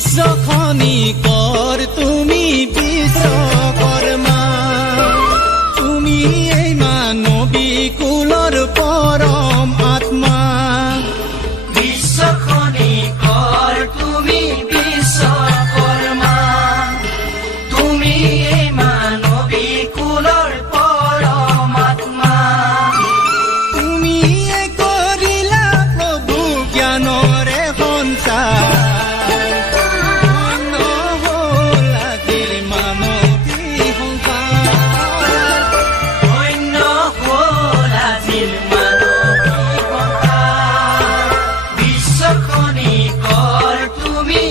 বিশ্বখনিকৰ তুমি বিশ্বকৰ্মা তুমি এই মানৱী কুলৰ পৰম আত্মা বিশ্বখনিকৰ তুমি বিশ্বকৰ্মা তুমি এই মানৱী কুলৰ পৰমাত্মা তুমিয়ে কৰিলা প্ৰভু জ্ঞানৰে সঞ্চাৰ বিশ্বখনিকৰ তুমি